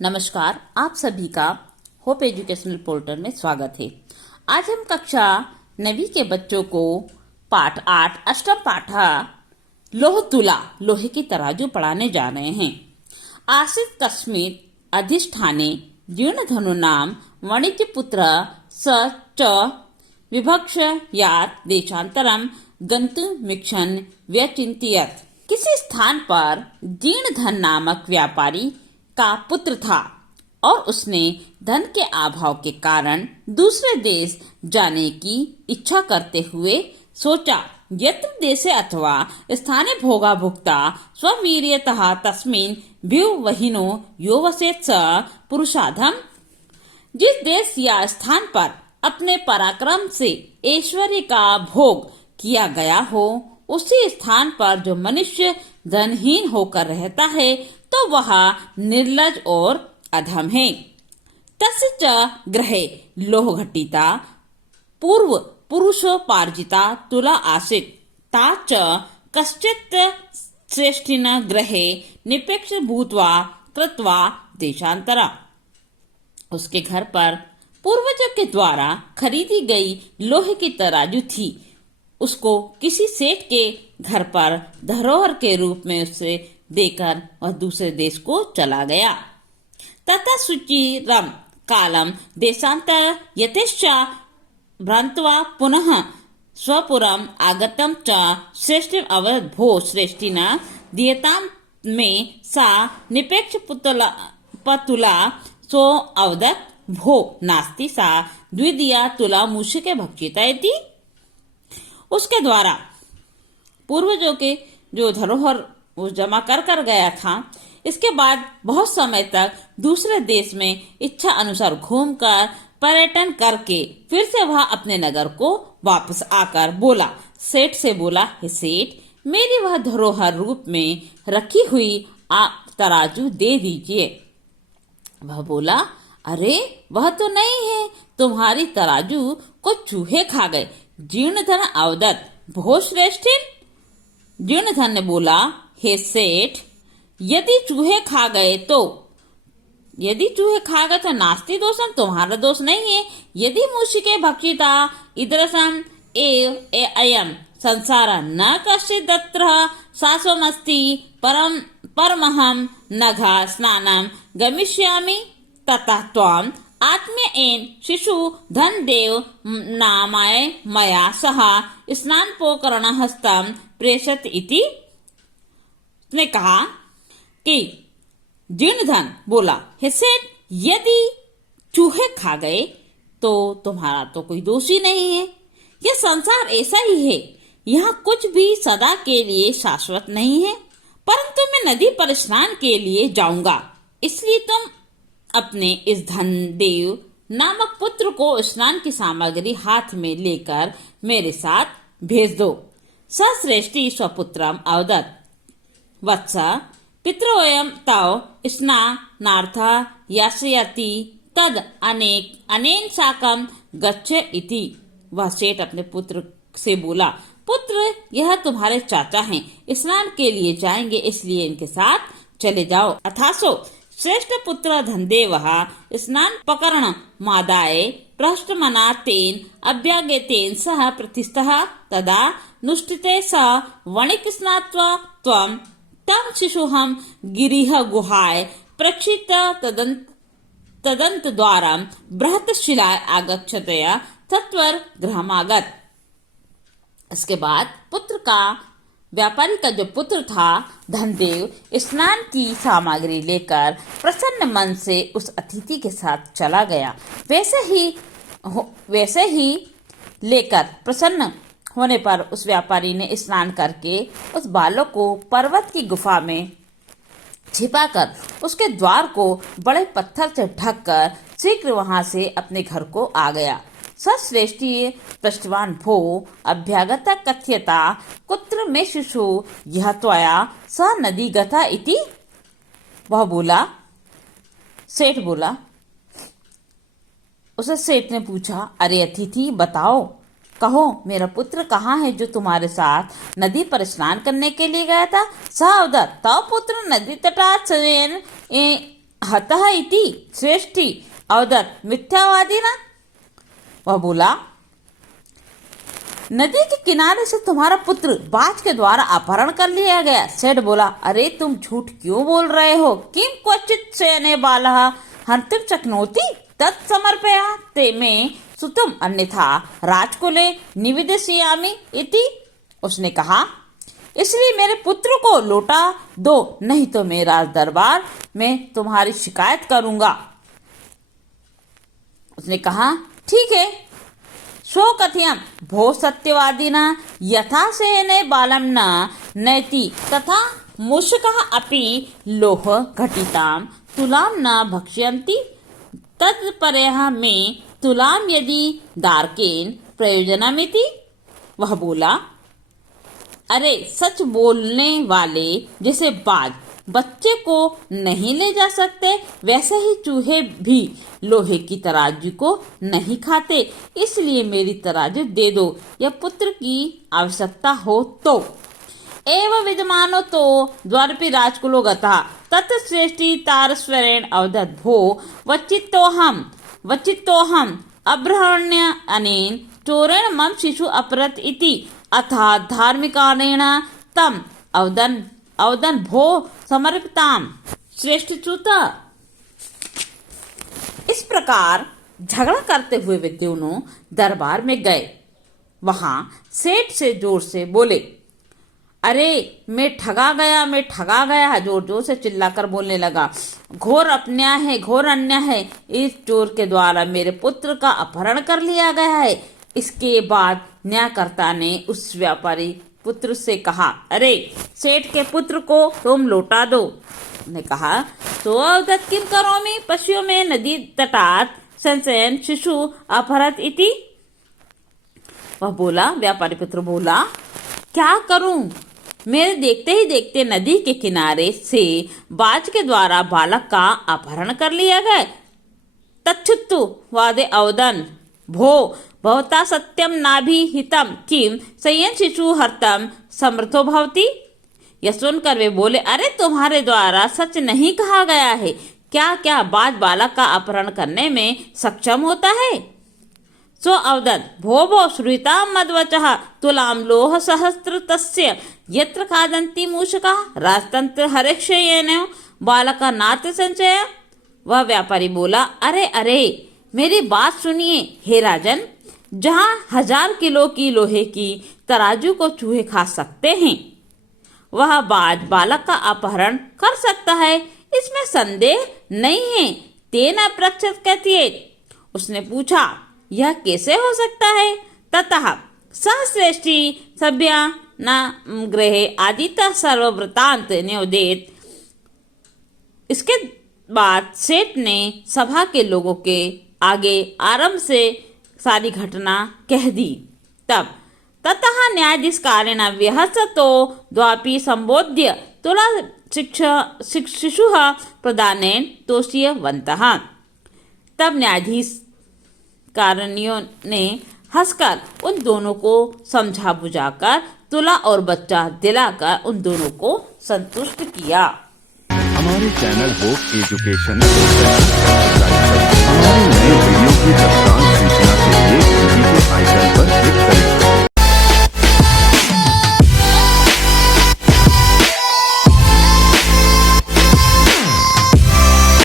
नमस्कार, आप सभी का होप एजुकेशनल पोर्टल में स्वागत है। आज हम कक्षा 9वीं के बच्चों को पाठ 8 अष्टम पाठा लोह तुला लोहे की तराजू पढ़ाने जा रहे हैं। आसित कस्मित अधिष्ठाने जीर्णधनु नाम वाणिज्य पुत्र स च विभक्ष यात देशांतरम गंतुमिच्छन् व्यचिंतयत्। किसी स्थान पर जीर्णधन नामक व्यापारी का पुत्र था और उसने धन के अभाव के कारण दूसरे देश जाने की इच्छा करते हुए सोचा, यत्र देशे अथवा स्थाने भोगा भुक्ता स्ववीर्यतः तस्मिन् भिवहिनो यो वसेत् स पुरुषाधम। जिस देश या स्थान पर अपने पराक्रम से ऐश्वर्य का भोग किया गया हो, उसी स्थान पर जो मनुष्य धनहीन होकर रहता है तो वह निर्लज और अधम है। तस्य च गृहे लोह घटिता पूर्व पुरुषोपार्जिता तुला आसीत् ता च कश्चित् श्रेष्ठिन गृहे निपेक्ष भूत्वा कृत्वा देशांतरा। उसके घर पर पूर्वजों के द्वारा खरीदी गई लोहे की तराजू थी। उसको किसी सेठ के घर पर धरोहर के रूप में उसे देकर वह दूसरे देश को चला गया। तथा सुचिरम कालम देशांतर यथेच्छा भ्रांत्वा पुनः स्वपुरम आगतम च श्रेष्ठिम अवदत् भो श्रेष्ठिना दीयताम में सा निपेक्ष पतुला सो अवदत् भो नास्ति सा द्वितीया तुला मूषिके भक्षिता इति। उसके द्वारा पूर्वजों के जो धरोहर वो जमा कर गया था, इसके बाद बहुत समय तक दूसरे देश में इच्छा अनुसार घूमकर पर्यटन करके फिर से वह अपने नगर को वापस आकर बोला, सेठ से बोला, हे सेठ, मेरी वह धरोहर रूप में रखी हुई आप तराजू दे दीजिए। वह बोला, अरे वह तो नहीं है, तुम्हारी तराजू को चूहे खा गए। जीर्णधन अवदत् भो श्रेष्ठिन। जीर्णधन ने बोला, हे सेठ, यदि चूहे खा गए तो नास्ति दोषम, तुम्हारा दोष नहीं है। यदि मूषिके भक्षिता ईदृशम एव अयम संसार न कश्चिदत्र शाश्वतमस्ति परमहम नघ स्नानं गमिष्यामि ततः त्वम् आत्म्येन शिशु धन देव नामाय मया सह स्नानोपकरण हस्तम प्रेषत इति। ने कहा कि जीर्णधन बोला, हे सेठ, यदि चूहे खा गए तो तुम्हारा तो कोई दोष ही नहीं है। यह संसार ऐसा ही है, यहाँ कुछ भी सदा के लिए शाश्वत नहीं है। परंतु मैं नदी पर स्नान के लिए जाऊंगा, इसलिए तुम अपने इस धनदेव नामक पुत्र को स्नान की सामग्री हाथ में लेकर मेरे साथ भेज दो। सश्रेष्ठी स्वपुत्रम अवदत् वत्स पितरोऽयं तव स्नानार्थ यास्यति तद अनेन साकं गच्छ इति। वह सेठ अपने पुत्र से बोला, पुत्र, यह तुम्हारे चाचा हैं, स्नान के लिए जाएंगे, इसलिए इनके साथ चले जाओ। अथासो श्रेष्ठ पुत्र धनदेवः स्नानोपकरण मादाय पृष्ठमना तेन अभ्यागतेन सह प्रतिष्ठः तदा नुष्ठिते स वणिक स्नात्वा त्वं तं शिशुहं गिरिह गुहाय प्रक्षिप्त तदंत द्वारं बृहत् शिलाय आगच्छतया तत्वर गृहमागत। इसके बाद व्यापारी का जो पुत्र था धनदेव स्नान की सामग्री लेकर प्रसन्न मन से उस अतिथि के साथ चला गया। वैसे ही लेकर प्रसन्न होने पर उस व्यापारी ने स्नान करके उस बालक को पर्वत की गुफा में छिपाकर उसके द्वार को बड़े पत्थर से ढककर शीघ्र वहां से अपने घर को आ गया। सश्रेष्ठी पृष्ठवान भो अभ्यागत कथ्यता कुत्र में शिशु यह त्वया स नदी गता इति। वह बोला, सेठ बोला, उसे सेठ ने पूछा, अरे अतिथि, बताओ, कहो, मेरा पुत्र कहाँ है जो तुम्हारे साथ नदी पर स्नान करने के लिए गया था? स अवदत् तव पुत्र नदी तटात् हतः इति श्रेष्ठी अवदत् मिथ्यावादी ना। वह बोला, नदी के किनारे से तुम्हारा पुत्र बाज के द्वारा अपहरण कर लिया गया। सेठ बोला, अरे तुम झूठ क्यों बोल रहे हो? किम क्वचित शयने बालः हंतिम शक्नोति तत्समर्पया ते मे सुतम अन्यथा राजकुले निवेदयामि इति। उसने कहा, इसलिए मेरे पुत्र को लौटा दो, नहीं तो मैं राज दरबार में तुम्हारी शिकायत करूंगा। उसने कहा, ठीक है। सो कथयम भो सत्यवादिना यथा सेने बालम न नैति तथा मूषकः अपि लोह घटितां तुलां न भक्ष्यन्ति तत्परयः मे तुलां यदि दार्केन प्रयोजनमिति। वह बोला, अरे सच बोलने वाले जैसे बाज बच्चे को नहीं ले जा सकते, वैसे ही चूहे भी लोहे की तराजू को नहीं खाते। इसलिए मेरी तराजू दे दो, या पुत्र की आवश्यकता हो तो। एवं विद्यमानो तो द्वारपि राजकुलो गतः तत्श्रेष्ठी तारस्वरेण अवदत् भो वचित्तोहम अब्रहण्य अनेन चोरेण मम शिशु अपरत इति। अथा धार्मिकानेन तम अवदन भो समर्पिताम श्रेष्ठच्युत। इस प्रकार झगड़ा करते हुए वे दोनों दरबार में गए। वहां सेठ से जोर से बोले, अरे मैं ठगा गया, जोर जोर से चिल्लाकर बोलने लगा। घोर अन्याय है, घोर अन्याय है। इस चोर के द्वारा मेरे पुत्र का अपहरण कर लिया गया है। इसके बाद न्यायकर्ता ने उस व्यापारी पुत्र से कहा, अरे सेठ के पुत्र को तुम लौटा दो। ने कहा, तो अवदत् किम करोमि पश्यो में नदी तटात संशयन शिशु अपहरत इति। वह बोला, व्यापारी पुत्र बोला, क्या करूं? मेरे देखते ही देखते नदी के किनारे से बाज के द्वारा बालक का अपहरण कर लिया गया। तच्छुत्तु वादे अवदन भो भवता सत्यम नाभि हितम किम संयन शिशु हर्तम समर्थो भवति। यह सुनकर वे बोले, अरे तुम्हारे द्वारा सच नहीं कहा गया है। क्या क्या बाज बालक का अपहरण करने में सक्षम होता है? सो अवदत् भो श्रुता मद्वचः तुलाम लोह सहस्त्र तस्य यत्र खादन्ति मूषकाः राजतंत्र हरेक्षयेन बालक नात्र संचय। वह व्यापारी बोला, अरे मेरी बात सुनिए हे राजन, जहाँ 1000 किलो की लोहे की तराजू को चूहे खा सकते हैं, वह बाज बालक का अपहरण कर सकता है, इसमें संदेह नहीं है। तेना पृच्छत् कथयेत्। उसने पूछा, यह कैसे हो सकता है? ततः सहश्रेष्ठी सभ्या न गृहे आदित्य सर्ववृतांत न्योदेत। इसके बाद सेठ ने सभा के लोगों के आगे आरंभ से सारी घटना कह दी। तब ततः न्यायाधीश कारेण व्यहसतो द्वापि संबोध्य तुला शिशु प्रदानेन तोष्यवन्तः। तब न्यायाधीश कारणियों ने हंसकर उन दोनों को समझा बुझाकर तुला और बच्चा दिलाकर उन दोनों को संतुष्ट किया। हमारे चैनल होप एजुकेशन हमारे नए वीडियो की तत्काल सूचना के लिए घंटी के आइकन पर